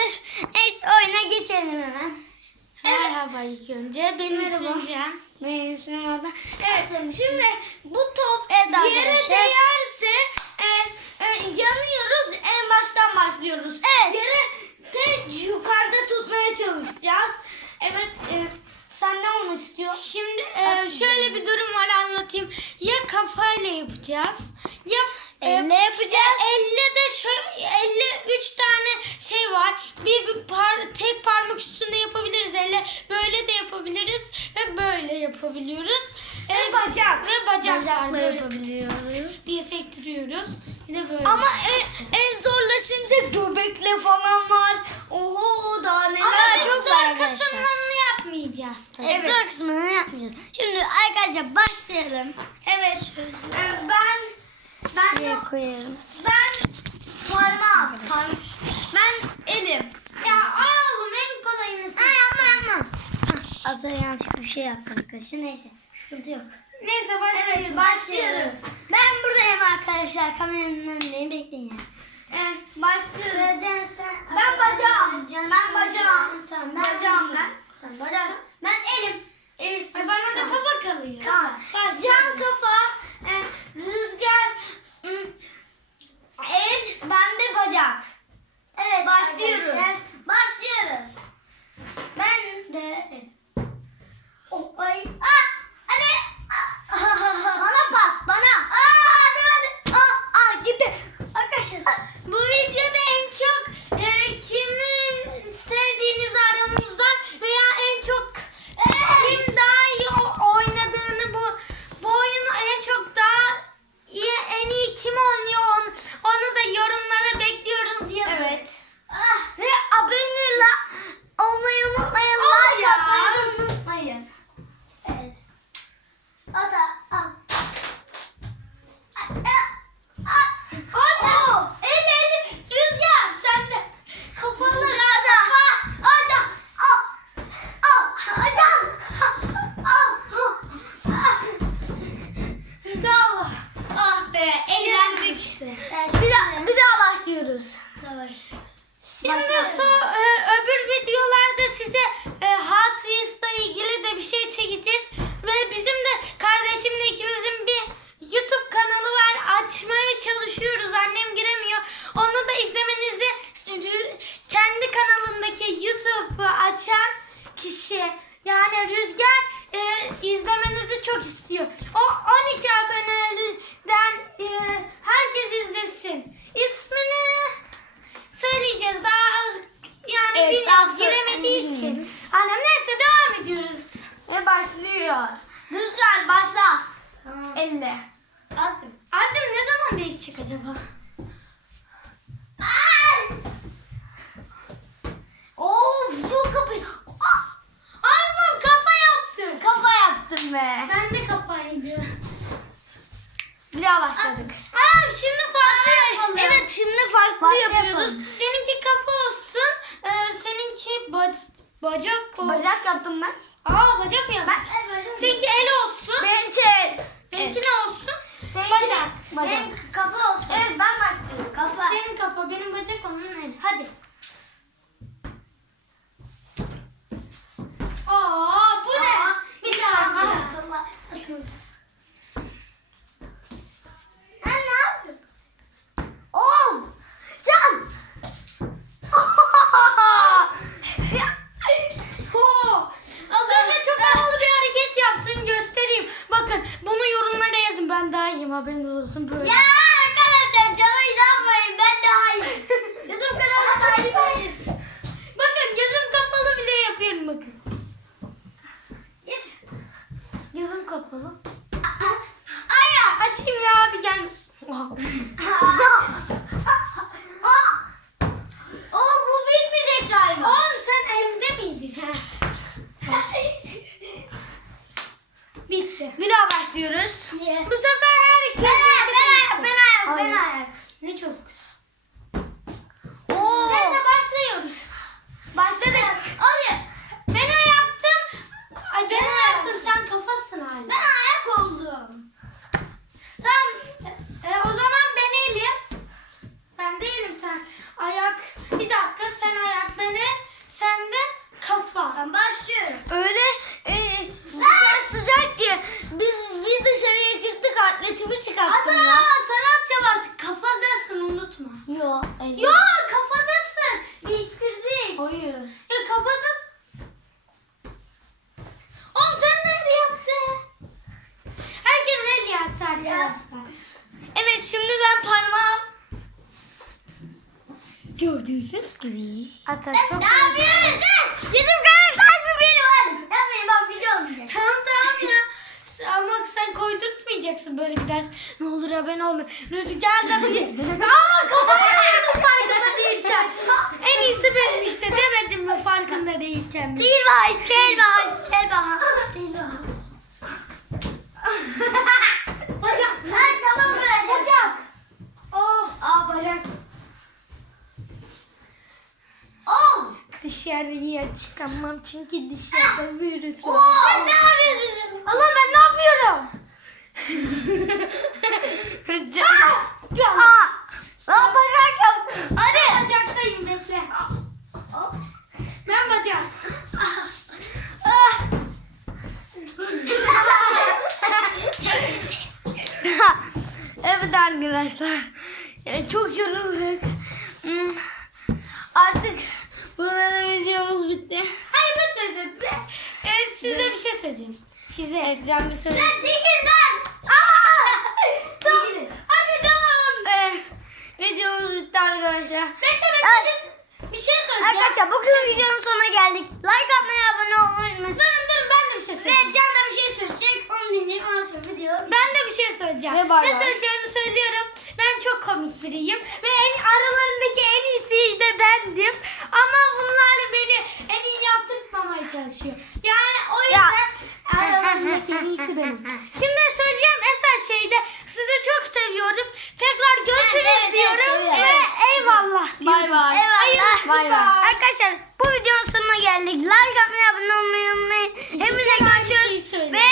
Neyse oyuna geçelim hemen. Merhaba ilk önce. Benim Merhaba. ismim Can. Benim ismim Ada. Evet, şimdi bu top Evet yere arkadaşlar. değerse e, e, yanıyoruz. En baştan başlıyoruz. Evet. Yere tek yukarıda tutmaya çalışacağız. Evet, e, sen ne olmak istiyorsun? Şimdi e, şöyle bir durum var anlatayım. Ya kafayla yapacağız. Ya e, Elle yapacağız. e, elle de şöyle elle üç tane şey var. Bir, bir par- tek parmak üstünde yapabiliriz elle. Böyle de yapabiliriz ve böyle yapabiliyoruz. Ve bacak ve bacak Bacakla böyle yapabiliyoruz. diye sektiriyoruz. Bir de böyle. Ama en, en zorlaşınca göbekle falan var. Oho daha neler Ama çok zor var arkadaşlar. kısımlarını yapmayacağız. tabii. Evet. Zor kısmını yapmayacağız. Şimdi arkadaşlar başlayalım. Evet. Ee, ben ben Buraya koyarım. ben parmağım. Parm ben elim. Ya oğlum en kolayını sen. Ay aman aman. Az önce yanlışlıkla bir şey yaptım arkadaşlar. Neyse sıkıntı yok. Neyse başlayalım. Evet başlıyoruz. Ben buradayım arkadaşlar. Kameranın önündeyim. Bekleyin ya. Evet, başlıyoruz. Sen... Ben bacağım. Can, Ben bacağım. Tamam Bacağım ben. Tamam bacağım. Ben elim. Ee, bana da kafa kalıyor. Tamam. Can kafa. e, rüzgar. ım, El. Ben de bacak. Evet Başlıyoruz. arkadaşlar, Başlıyoruz. Ben de el. Oh, ay. Ah! Anne! Ah! bana pas bana. Aa, hadi hadi. Aa, aa, gitti. Arkadaşlar. Bu videoda en çok e, kimi sevdiğiniz aramızdan veya en çok kim daha iyi o- oynadığını bu bu oyunu en çok daha iyi en iyi kim oynuyor onu, onu da yorumlara bekliyoruz yazın. Evet. Ah, ve abone la- olmayı unutmayın. Aa, like atmayı da yapmayı unutmayın. Evet. Ata, al. Anne! El el rüzgar sen de. Kapalı. Nerede? Ata, al. Al. Hocam. Al. Allah. Ah be eğlendik. Bir daha, bir daha başlıyoruz. Şimdi Başlayalım. so- e, öbür videolarda size e, Hot Wheels'la ilgili de bir şey çekeceğiz. Ve bizim de kardeşimle ikimizin bir YouTube kanalı var. Açmaya çalışıyoruz. Annem giremiyor. Onu da izlemenizi rü- kendi kanalındaki YouTube'u açan kişi yani Rüzgar e, izlemenizi çok istiyor. O 12 aboneden e, herkes izlesin. İsmini söyleyeceğiz daha yani Evet, bir daha sonra- giremediği için. Annem neyse devam ediyoruz. Ve başlıyor. Rüzgar başla. Elle. Attım. Acım ne zaman değişecek acaba? Ay! Of çok kapıyı. Ah! Allah'ım kafa yaptım. Kafa yaptım be. Ben de kafaydı. Bir daha başladık. Aa, şimdi farklı yapalım. Evet şimdi farklı, Farklı yapıyoruz. yapalım. Seninki kafa olsun. e, seninki bac- bacak olsun. Bacak yaptım ben. Aa bacak mı yaptın? Ben Seninki el olsun. Benimki el. Benimki Evet. ne olsun? Seninki Bacak. Bacak. Benim kafa olsun. Evet ben başlıyorum. Kafa. Senin kafa, benim bacak, onun el. Hadi. Aa, bu ne? Aa, Bir daha, bir daha. Kafa. Sen ne yapıyorsun? Oh! Can! Oo, Az önce çok havalı bir hareket yaptım. Göstereyim. Bakın bunu yorumlara yazın. Ben daha iyiyim haberiniz olsun. Böyle. ya Hayır. Ya kafanı... Oğlum sen nerede yaptın? Herkes el yaptı arkadaşlar. Evet şimdi ben parmağım. Gördüğünüz gibi. Ata çok... Ne yapıyorsun? Gidip gel saçma benim. Yapmayın bak video olmayacak. Tamam tamam ya. Ama sen koydurtmayacaksın böyle bir ders. Ne olur abone olun. Rüzgar da bir... Aa kafam farkında değilken. Gel bak, gel bak, gel bak. Gel bak. Bacak. Ay tamam bırak. Bacak. Oh. Aa bacak. Oh. Dışarıya çıkamam çünkü dışarıda virüs var. Ne yapıyorsun? Allah ben ne yapıyorum? Aa! Aa. Aa bacak yok. Hadi. Bacaktayım bekle. Ben bacak. Ah. evet arkadaşlar. Yani çok yorulduk. Hmm. Artık burada da videomuz bitti. Hayır bitmedi. Be. Ee, size bir şey söyleyeceğim. Size Can bir söyleyeyim. Lan çekil lan. Tamam. Çekilin. Hadi tamam. Ee, videomuz bitti arkadaşlar. Bekle bekle. Bir şey söyleyeceğim. Arkadaşlar bugün videonun sonuna geldik. Like atmayı, abone olmayı unutmayın. Durun durun ben de bir şey Ve söyleyeceğim. Can da bir şey söyleyecek. Ondan sonra video. Ben de bir şey söyleyeceğim. Ve bay ne bay. söyleyeceğimi söylüyorum. Ben çok komik biriyim. Ve en aralarındaki en iyisi de bendim. Ama bunlar beni en iyi yaptırtmamaya çalışıyor. Yani o yüzden aralarındaki en iyisi benim. Şimdi söyleyeceğim eser şeyde sizi çok seviyorum. Tekrar görüşürüz Evet, evet, diyorum. seviyorum. Ve eyvallah diyorum. Bay bay. Eyvallah. bay bay. Arkadaşlar bu videonun sonuna geldik. Like atmayı, abone olmayı unutmayın. Hepinize görüşürüz. söyle. Ve